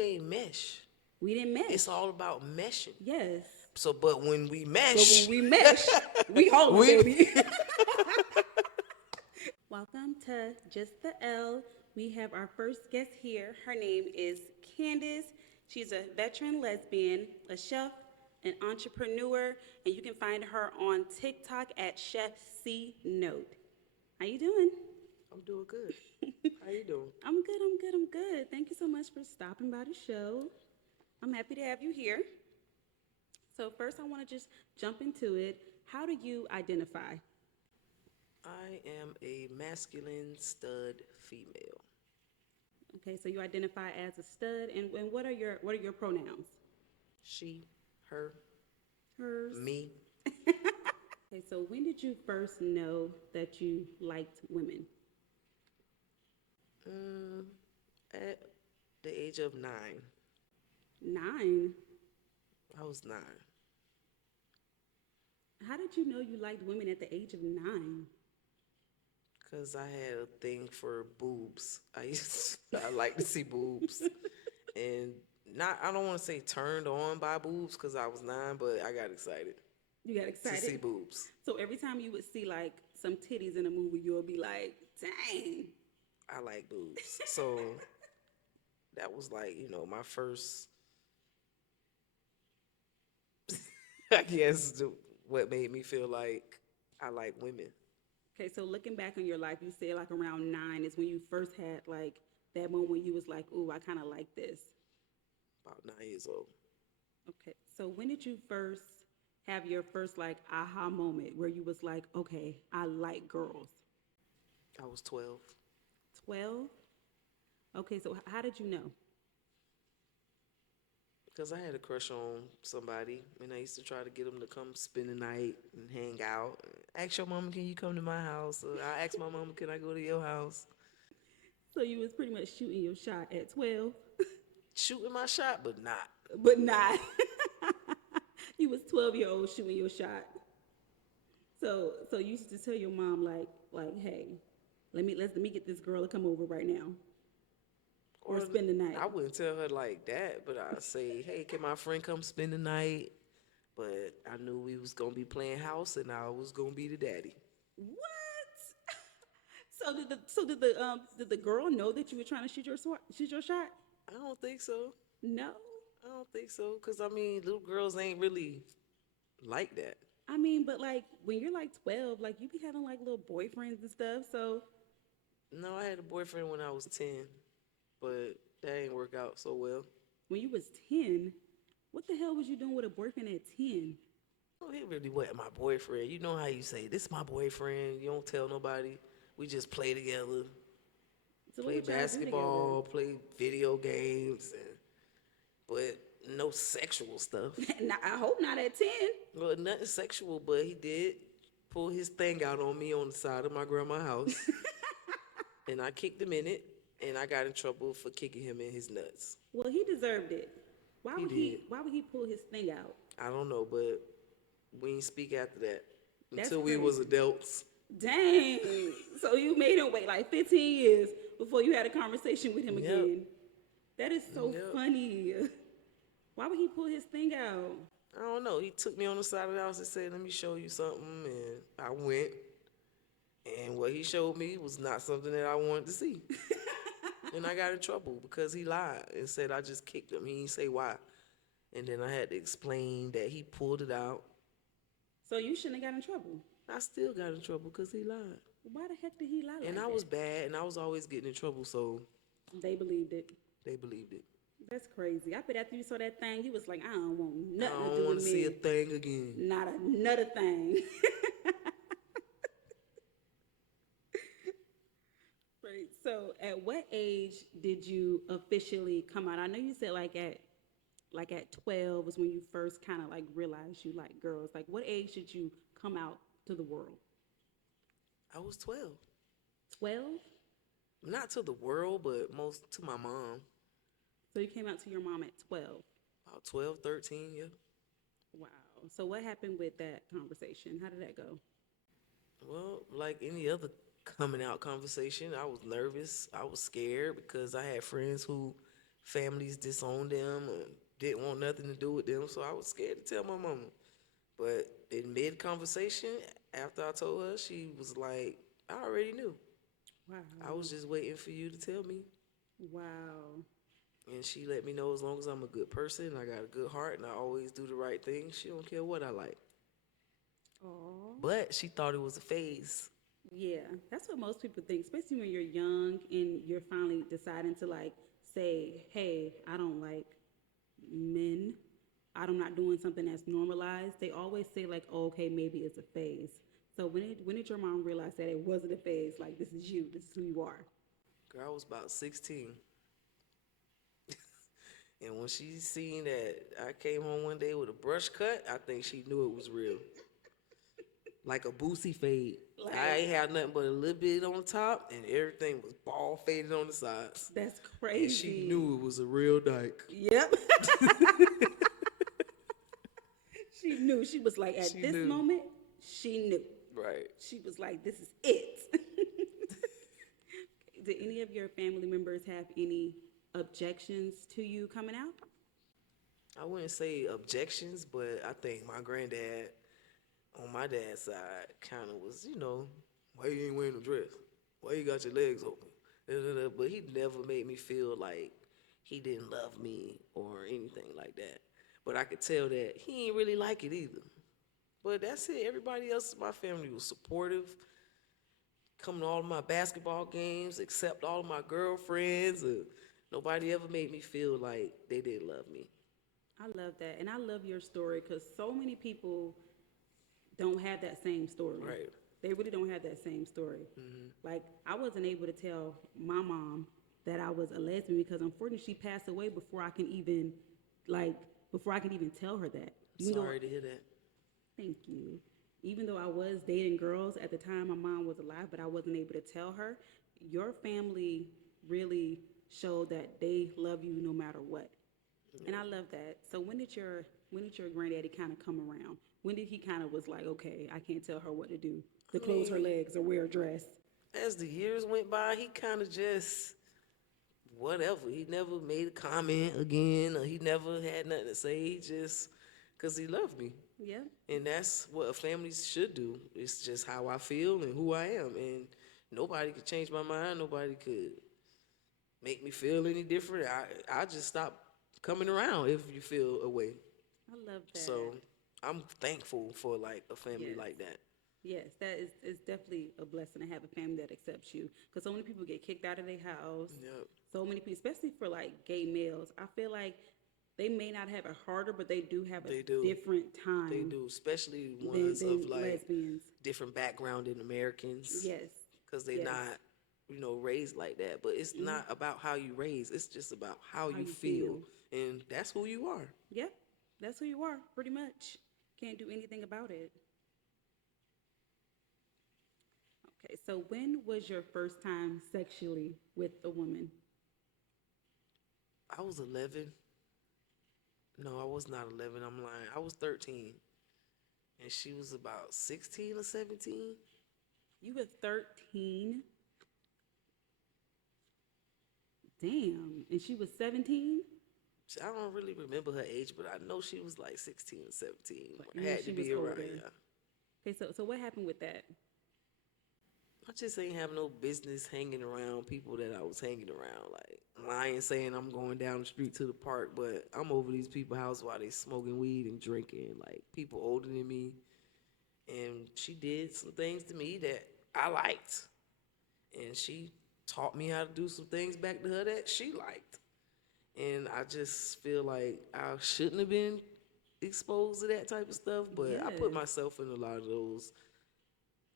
ain't mesh. We didn't It's mesh. all about meshing. Yes. So, but when we But when mesh, we mesh, we holler, we baby. Welcome to Just the L. We have our first guest here. Her name is Candace. She's a veteran lesbian, a chef, an entrepreneur, and you can find her on TikTok at Chef C Note. How you doing? I'm doing good. How you doing? I'm good, I'm good, I'm good. Thank you so much for stopping by the show. I'm happy to have you here. So first I want to just jump into it. How do you identify? I am a masculine stud female. Okay, so you identify as a stud, and what are your pronouns? She, her, Hers. me. Okay, so when did you first know that you liked women? Mm, at the age of 9, 9. I was 9. How did you know you liked women at the age of 9? Cause I had a thing for boobs. I like to see boobs, and not. I don't want to say turned on by boobs, cause I was 9, but I got excited You got to see excited. boobs. So every time you would see like some titties in a movie, you'll be like, "Dang." I like boobs, so that was like my first. I guess what made me feel like I like women. Okay, so looking back on your life, you said like around 9 is when you first had like that moment when you was like, "Ooh, I kind of like this." About 9 years old. Okay, so when did you first have your first like aha moment where you was like, "Okay, I like girls"? I was 12. 12. Okay, so how did you know? Because I had a crush on somebody, and I used to try to get them to come spend the night and hang out. Ask your mama, can you come to my house? Or I asked my mama, can I go to your house? So you was pretty much shooting your shot at 12, Shooting my shot, but not. but not. You was 12-year-old shooting your shot. So you used to tell your mom like, hey, let me get this girl to come over right now or Or spend the night. I wouldn't tell her like that, but I'd say, hey, can my friend come spend the night? But I knew we was going to be playing house, and I was going to be the daddy. What? So did the girl know that you were trying to shoot your shot? I don't think so. No. I don't think so. Because, I mean, little girls ain't really like that. I mean, but like when you're like 12, like you be having like little boyfriends and stuff. So No, I had a boyfriend when I was 10, but that ain't work out so well. when you was 10, what the hell was you doing with a boyfriend at 10? Oh, he really wasn't my boyfriend. You know how you say, this my boyfriend. You don't tell nobody. We just play together, So what play would y'all do together? basketball, play video games, but no sexual stuff. I hope not at 10. Well, nothing sexual, but he did pull his thing out on me on the side of my grandma's house, and I kicked him in it, and I got in trouble for kicking him in his nuts. Well, he deserved it. Why He would did. he pull his thing out? I don't know, but we ain't speak after that That's until we was crazy. adults. Dang. So you made him wait like 15 years before you had a conversation with him Yep, again. That is so yep. funny. Why would he pull his thing out? I don't know. He took me on the side of the house and said, "Let me show you something," and I went. And what he showed me was not something that I wanted to see. And I got in trouble because he lied and said I just kicked him. He didn't say why. And then I had to explain that he pulled it out. So you shouldn't have got in trouble. I still got in trouble because he lied. Why the heck did he lie And like I was that? bad, and I was always getting in trouble, so They believed it. they believed it. That's crazy. I bet after you saw that thing, he was like, I don't want I nothing to don't do want with to see a me. thing again. Not another thing. Right. So at what age did you officially come out? I know you said like at 12 was when you first kind of like realized you like girls. Like what age did you come out to the world? I was 12. 12? Not to the world, but most to my mom. So you came out to your mom at 12. About 12, 13, yeah. Wow. So what happened with that conversation? How did that go? Well, like any other coming out conversation, I was nervous. I was scared because I had friends who families disowned them or didn't want nothing to do with them. So I was scared to tell my mama. But in mid conversation, after I told her, she was like, I already knew. I Wow. was just waiting for you to tell me. Wow. And she let me know as long as I'm a good person, I got a good heart, and I always do the right thing, she don't care what I like. Oh. But she thought it was a phase. Yeah, that's what most people think, especially when you're young and you're finally deciding to like say, "Hey, I don't like men. I'm not doing something that's normalized." They always say like, "Oh, okay, maybe it's a phase." So when did your mom realize that it wasn't a phase? Like this is you. This is who you are. Girl, I was about 16. And when she seen that I came home one day with a brush cut, I think she knew it was real. Like a boosie fade. I Like ain't had nothing but a little bit on the top, and everything was ball faded on the sides. that's And she crazy. knew it was a real dyke. Yep. She knew. She was like, at She this knew. moment, she knew. Right. She was like, this is it. Did any of your family members have any objections to you coming out? I wouldn't say objections, but I think my granddad on my dad's side kind of was, why you ain't wearing a dress? Why you got your legs open? Da, da, da. But he never made me feel like he didn't love me or anything like that. But I could tell that he ain't really like it either. But that's it. Everybody else in my family was supportive. Come to all of my basketball games, accept all of my girlfriends. Nobody ever made me feel like they didn't love me. I love that. And I love your story because so many people don't have that same story. Right. They really don't have that same story. Like, I wasn't able to tell my mom that I was a lesbian because unfortunately she passed away like, before I can even tell her that. Even though, Sorry to hear that. thank you. Even though I was dating girls at the time my mom was alive, but I wasn't able to tell her. Your family really showed that they love you no matter what. And I love that. So when did your granddaddy kind of come around? When did he kind of was like, okay, I can't tell her what to do, to I close her mean, legs or wear a dress. as the years went by, he kind of just whatever. He never made a comment again, or he never had nothing to say. He just, because he loved me. Yeah, And that's what a family should do. It's just how I feel and who I am. And nobody could change my mind. Nobody could make me feel any different. I just stop coming around if you feel away. I love So that. I'm thankful for like a family Yes. like that. Yes, that is it's definitely a blessing to have a family that accepts you. Because so many people get kicked out of their house. Yep. So many people, especially for like gay males, I feel like they may not have it harder, but they do have a They do. different They time do, especially than, ones than of like lesbians. different background than Americans, Yes, because they yes. not, raised like that. But it's Hmm. not about how you raise. It's just about how How you you feel, feel. and that's who you are. Yep, that's who you are, pretty much. Can't do anything about it. Okay, so when was your first time sexually with a woman? I was 11. No, I was not 11. I'm lying. I was 13, and she was about 16 or 17. You were 13? Damn. And she was 17? I don't really remember her age, but I know she was like 16 or 17. But you knew Had to she was be around, older. yeah. Okay, so what happened with that? I just ain't have no business hanging around people that I was hanging around. Like lying, saying I'm going down the street to the park, but I'm over these people's house while they smoking weed and drinking. Like people older than me, and she did some things to me that I liked, and she taught me how to do some things back to her that she liked. And I just feel like I shouldn't have been exposed to that type of stuff, but I put Yes. myself in a lot of those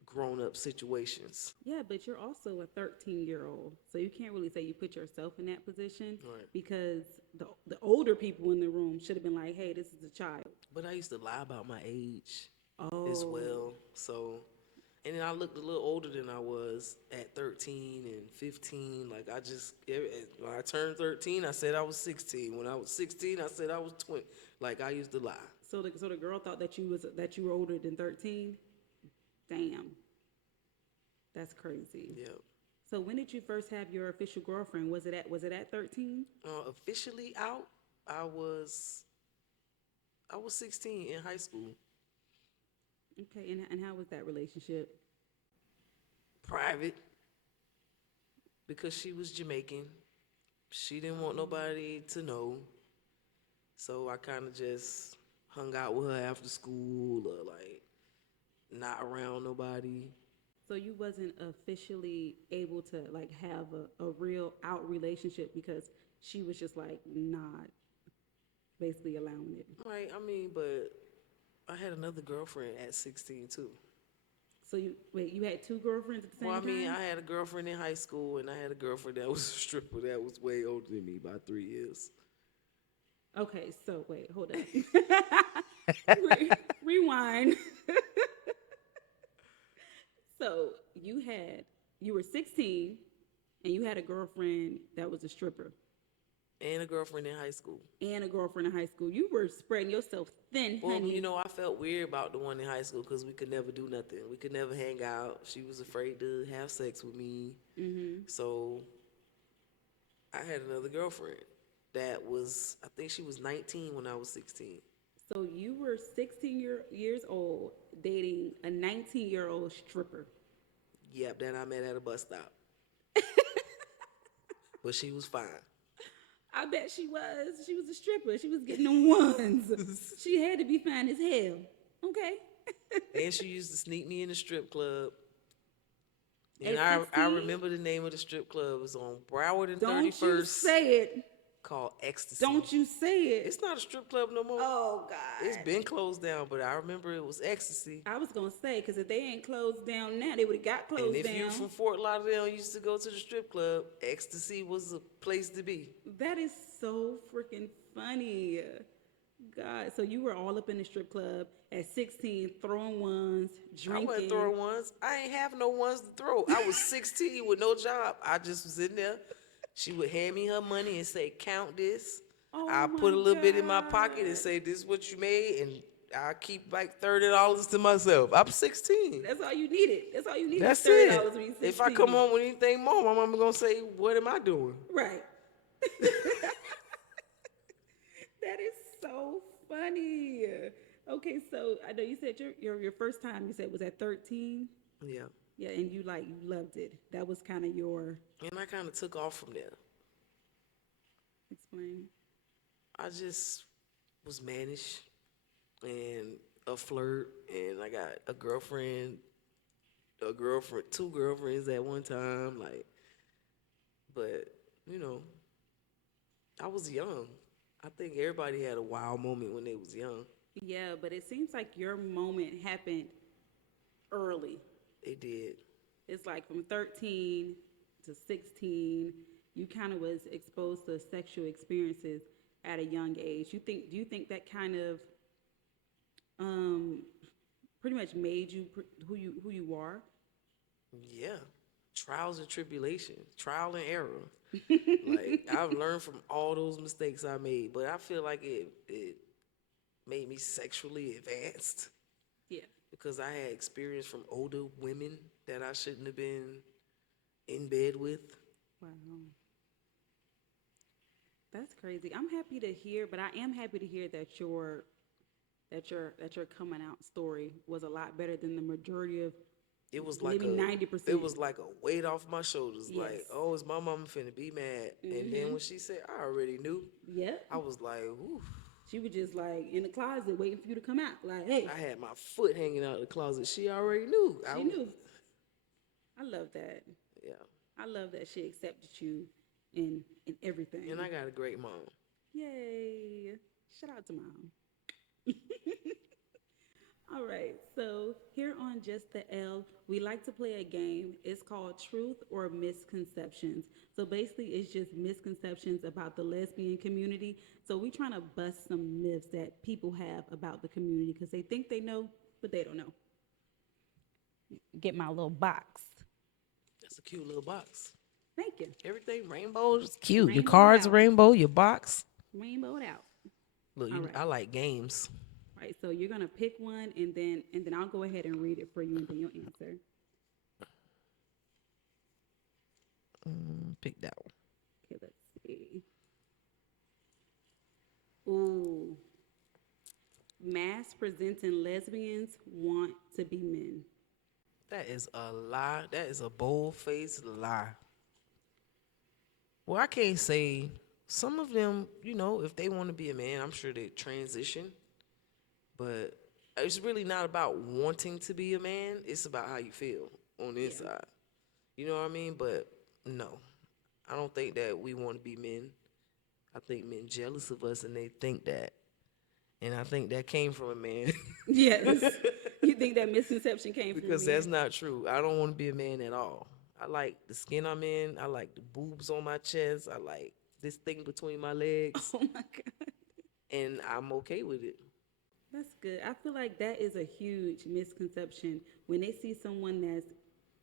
grown up situations. Yeah, but you're also a 13-year-old. So you can't really say you put yourself in that position Right. because the older people in the room should have been like, hey, this is a child. But I used to lie about my age as Oh, well. So, and then I looked a little older than I was at 13 and 15. Like when I turned 13, I said I was 16. When I was 16, I said I was 20. Like I used to lie. so the girl thought that you were older than 13? Damn. That's crazy. Yep. So when did you first have your official girlfriend? Was it at 13? Officially out, I was I was 16 in high school. Okay, and how was that relationship? Private, because she was Jamaican. She didn't want nobody to know. So I kind of just hung out with her after school or like not around nobody. So you wasn't officially able to like have a real out relationship because she was just like not basically allowing it. Right, I mean, but I had another girlfriend at 16 too. So you had two girlfriends at the Well, I same mean, time? I had a girlfriend in high school and I had a girlfriend that was a stripper that was way older than me by 3 years. Okay, so wait, hold up. Rewind. So you were 16 and you had a girlfriend that was a stripper And a girlfriend in high school. and a girlfriend in high school. You were spreading yourself thin, Well, honey. I felt weird about the one in high school because we could never do nothing. We could never hang out. She was afraid to have sex with me. So I had another girlfriend that was, I think she was 19 when I was 16. So you were 16 years old dating a 19-year-old stripper. Yep, that I met at a bus stop. But she was fine. I bet she was. She was a stripper. She was getting them ones. She had to be fine as hell. Okay. And she used to sneak me in the strip club. And At I 16? remember the name of the strip club. It was on Broward and Don't you 31st, say it. called Ecstasy. Don't you say it. It's not a strip club no more. Oh, God. It's been closed down, but I remember it was Ecstasy. I was going to say, because if they ain't closed down now, they would have got closed And if down. you from Fort Lauderdale and used to go to the strip club, Ecstasy was a place to be. That is so freaking funny. God, so you were all up in the strip club at 16, throwing ones, drinking. I wasn't throwing ones. I ain't have no ones to throw. I was 16 with no job. I just was in there. She would hand me her money and say, "Count this." Oh I my put a little bit in my God. pocket and say, "This is what you made," and I keep like $30 to myself. I'm 16. That's all you needed. That's all you needed. That's $30 it. when you 16. If I come home with anything more, my mama gonna say, "What am I doing?" Right. That is so funny. Okay, so I know you said your first time you said was at 13. Yeah. Yeah, and you loved it. That was kind of your And I kind of took off from there. explain. I just was mannish and a flirt, and I got two girlfriends at one time. Like, but I was young. I think everybody had a wild moment when they was young. Yeah, but it seems like your moment happened early. They did. It's like from 13 to 16, you kind of was exposed to sexual experiences at a young age. Do you think that kind of pretty much made you who you are? Yeah. Trials and tribulations, trial and error. Like, I've learned from all those mistakes I made, but I feel like it made me sexually advanced Yeah. because I had experience from older women that I shouldn't have been in bed with. Wow. That's crazy. I'm happy to hear, but I am happy to hear that your coming out story was a lot better than the majority of It was like maybe 90%. It was like a weight off my shoulders. Yes. Like, oh, is my mama finna be mad? And then when she said, I already knew. Yep. I was like, ooh. She was just like in the closet waiting for you to come out. Like, hey, I had my foot hanging out of the closet. She already knew. she knew. I love that. Yeah. I love that she accepted you in everything. And I got a great mom. Yay. Shout out to mom. All right, so here on Just the L, we like to play a game. It's called Truth or Misconceptions. So basically, it's just misconceptions about the lesbian community. So we're trying to bust some myths that people have about the community because they think they know, but they don't know. Get my little box. That's a cute little box. Thank you. Everything rainbow is cute. Your Rainbowed cards out. rainbow, your box. Rainbowed out. Look, All right. I like games. Right, so you're gonna pick one, and then I'll go ahead and read it for you, and then you'll answer. Pick that one. Okay, let's see. Ooh, mass presenting lesbians want to be men. That is a lie. That is a bold-faced lie. Well, I can't say some of them, if they want to be a man, I'm sure they transition. But it's really not about wanting to be a man. It's about how you feel on the Yeah. inside. You know what I mean? But no, I don't think that we want to be men. I think men jealous of us and they think that. And I think that came from a man. Yes. You think that misconception came from Because men? that's not true. I don't want to be a man at all. I like the skin I'm in. I like the boobs on my chest. I like this thing between my legs. Oh my God. And I'm okay with it. That's good. I feel like that is a huge misconception. When they see someone that's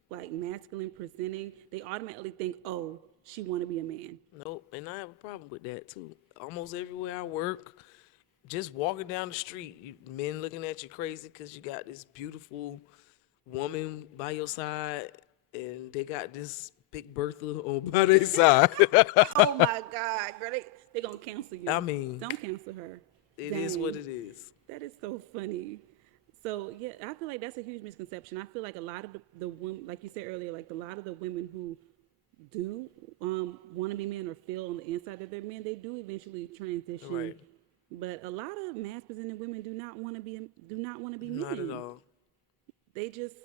like masculine presenting, they automatically think, "Oh, she want to be a man." Nope. And I have a problem with that too. Almost everywhere I work, just walking down the street, men looking at you crazy because you got this beautiful woman by your side and they got this big Bertha on by their side. Oh my God, girl, they gonna cancel you. I mean, Don't cancel her. it is Dang. what it is. That is so funny. So yeah, I feel like that's a huge misconception. I feel like a lot of the women, like you said earlier, like a lot of the women who do want to be men or feel on the inside that they're men, they do eventually transition. Right. But a lot of mass presenting women do not want to be men. Not at all. They just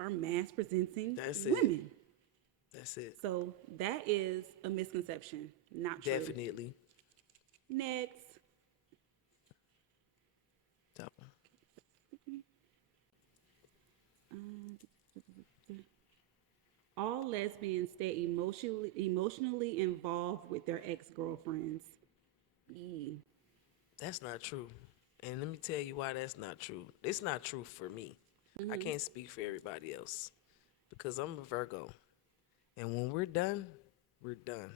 are mass presenting That's it. women. That's it. So that is a misconception, not true. Definitely. Next. That one. All lesbians stay emotionally involved with their ex-girlfriends. Eee. That's not true. And let me tell you why that's not true. It's not true for me. I can't speak for everybody else because I'm a Virgo. And when we're done, we're done.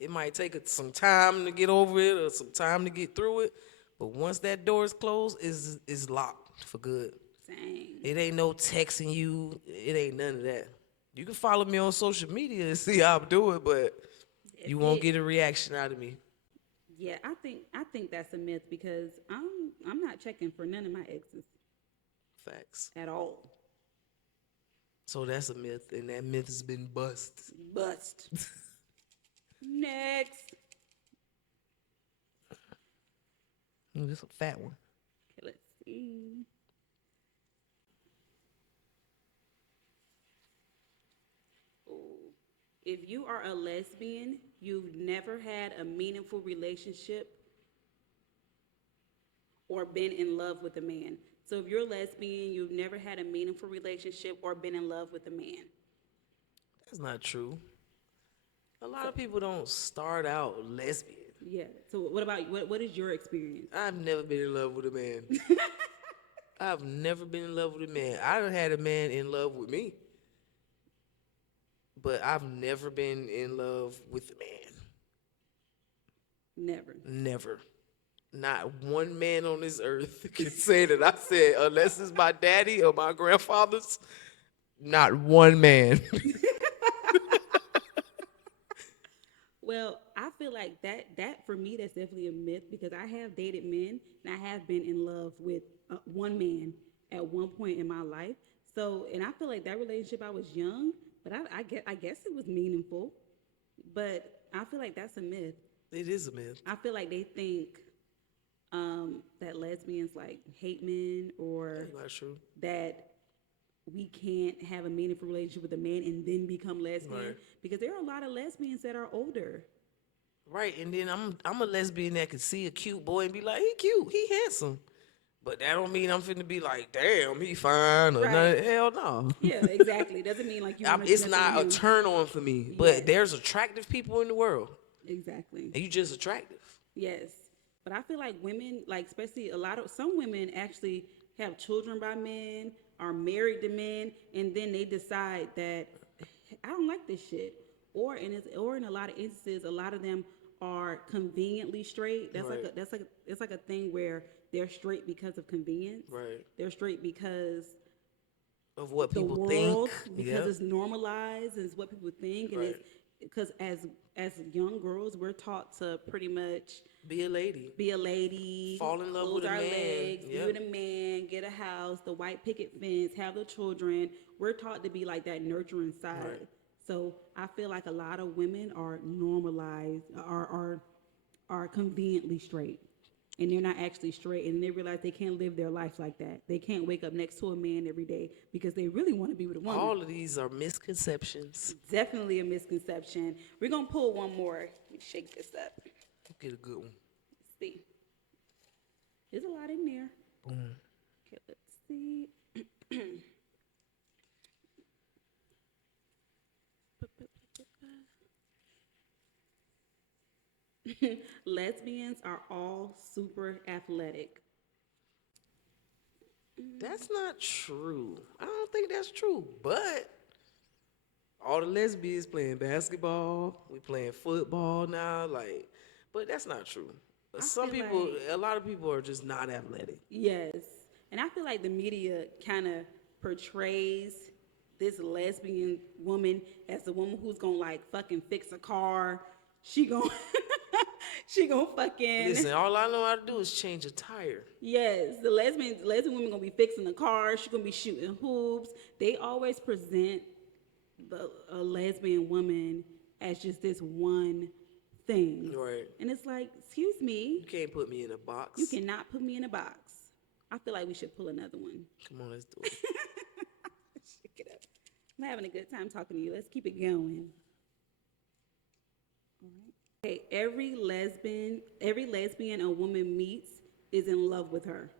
It might take some time to get over it or some time to get through it, but once that door is closed, it's locked for good. Dang. It ain't no texting you. It ain't none of that. You can follow me on social media and see how I'm doing, but you won't get a reaction out of me. Yeah, I think that's a myth because I'm not checking for none of my exes Facts. at all. So that's a myth, and that myth has been busted. Bust. Next. Ooh, this a fat one. Okay, let's see. Ooh. If you are a lesbian, you've never had a meaningful relationship or been in love with a man. So if you're a lesbian, you've never had a meaningful relationship or been in love with a man. That's not true. A lot of people don't start out lesbian. Yeah. So what about what is your experience? I've never been in love with a man. I've never been in love with a man. I done had a man in love with me. But I've never been in love with a man. Never. Never. Not one man on this earth can say that I said, unless it's my daddy or my grandfather's, not one man. Well, I feel like that for me that's definitely a myth because I have dated men and I have been in love with one man at one point in my life. So, and I feel like that relationship I was young, but I guess it was meaningful. But I feel like that's a myth. It is a myth. I feel like they think that lesbians like hate men or That's not true. that we can't have a meaningful relationship with a man and then become lesbian Right. because there are a lot of lesbians that are older. Right, and then I'm a lesbian that could see a cute boy and be like, he cute, he handsome. But that don't mean I'm finna be like, damn, he fine or Right. nothing. Hell no. Yeah, exactly. Doesn't mean like you. wanna do It's nothing not a with him. turn on for me. But Yes. there's attractive people in the world. Exactly. And you just attractive. Yes, but I feel like women, like especially some women actually have children by men, are married to men, and then they decide that I don't like this shit. Or in a lot of instances, a lot of them are conveniently straight. That's Right. it's like a thing where they're straight because of convenience. Right. They're straight because Of what the people world think. because Yeah. it's normalized and it's what people think and Right. because as young girls, we're taught to pretty much Be a lady. be a lady, Fall in love close with a our man. legs, be Yep. with a man, get a house, the white picket fence, have the children. We're taught to be like that nurturing Right. side. So I feel like a lot of women are normalized, are conveniently straight. And they're not actually straight, and they realize they can't live their life like that. They can't wake up next to a man every day because they really want to be with a woman. All of these are misconceptions. Definitely a misconception. We're gonna pull one more. Let me shake this up. Get a good one. Let's see. There's a lot in there. Boom. Okay, let's see. Lesbians are all super athletic. That's not true. I don't think that's true. But all the lesbians playing basketball, we playing football now, like, but that's not true. Some feel people, like- a lot of people are just not athletic. Yes. And I feel like the media kind of portrays this lesbian woman as the woman who's gonna like fucking fix a car. She gonna she gonna fucking Listen, all I know how to do is change a tire. yes, the lesbian woman gonna be fixing the car. She gonna be shooting hoops. They always present a lesbian woman as just this one thing, Right. and it's like, excuse me, You can't put me in a box. you cannot put me in a box. I feel like we should pull another one. Come on, let's do it. Shake it up. I'm having a good time talking to you. Let's keep it going. All right. Okay, every lesbian a woman meets is in love with her.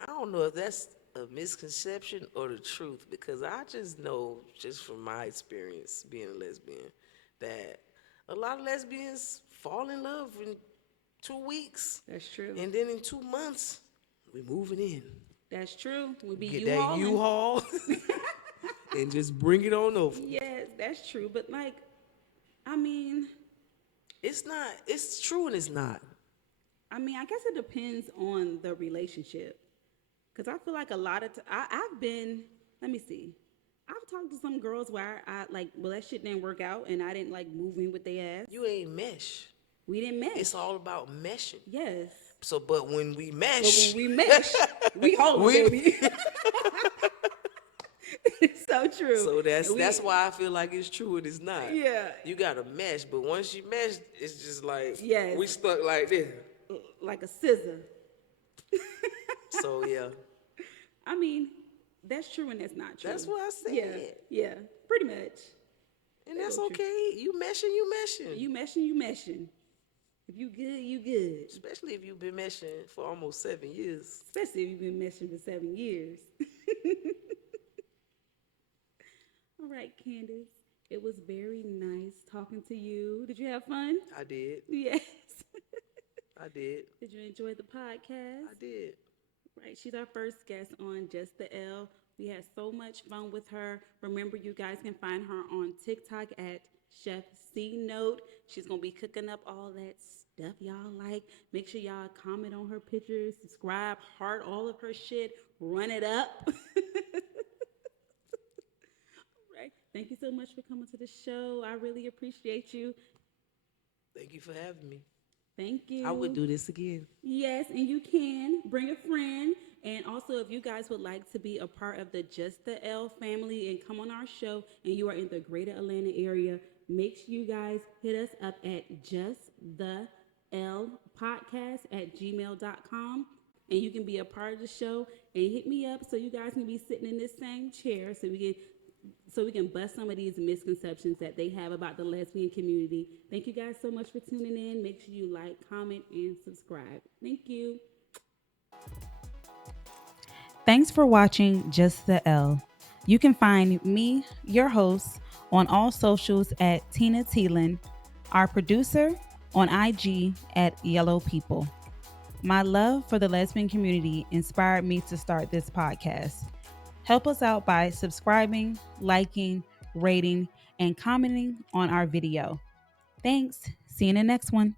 I don't know if that's a misconception or the truth because I just know, just from my experience being a lesbian, that a lot of lesbians fall in love in 2 weeks, That's true. and then in 2 months, we moving in. That's true. We be Get U-hauling. that U-Haul and just bring it on over. Yes, that's true. But like, I mean, It's not. It's true and it's not. I guess it depends on the relationship. Cause I feel like a lot of I've been. Let me see. I've talked to some girls where I like, well, that shit didn't work out, and I didn't like move in with their ass. You ain't mesh. We didn't mesh. It's all about meshing. Yes. So, but when we But mesh, when we mesh, we hold We- baby. It's so true. so And we- that's why I feel like it's true and it's not. Yeah. You gotta mesh, but once you mesh, it's just like Yes. we stuck like this. like a scissor. So yeah, I mean, that's true and that's not true. that's what I said. Yeah, pretty much. And that's so true. okay. You meshing. You meshing. If you good, you good. Especially if you've been meshing for almost 7 years. Especially if you've been meshing for 7 years. All right, Candace. It was very nice talking to you. Did you have fun? I did. Yes. I did. Did you enjoy the podcast? I did. Right, she's our first guest on Just the L. We had so much fun with her. Remember, you guys can find her on TikTok at Chef C Note. She's gonna be cooking up all that stuff y'all like. Make sure y'all comment on her pictures, subscribe, heart all of her shit, run it up. Right. Thank you so much for coming to the show. I really appreciate you. Thank you for having me. Thank you. I would do this again. Yes, and you can bring a friend. And also, if you guys would like to be a part of the Just the L family and come on our show, and you are in the greater Atlanta area, make sure you guys hit us up at justthelpodcast@gmail.com. And you can be a part of the show and hit me up so you guys can be sitting in this same chair so we can bust some of these misconceptions that they have about the lesbian community. Thank you guys so much for tuning in. Make sure you like, comment, and subscribe. Thank you. Thanks for watching Just the L. You can find me, your host, on all socials at Tina Thielen, our producer on IG at Yellow People. My love for the lesbian community inspired me to start this podcast. Help us out by subscribing, liking, rating, and commenting on our video. Thanks. See you in the next one.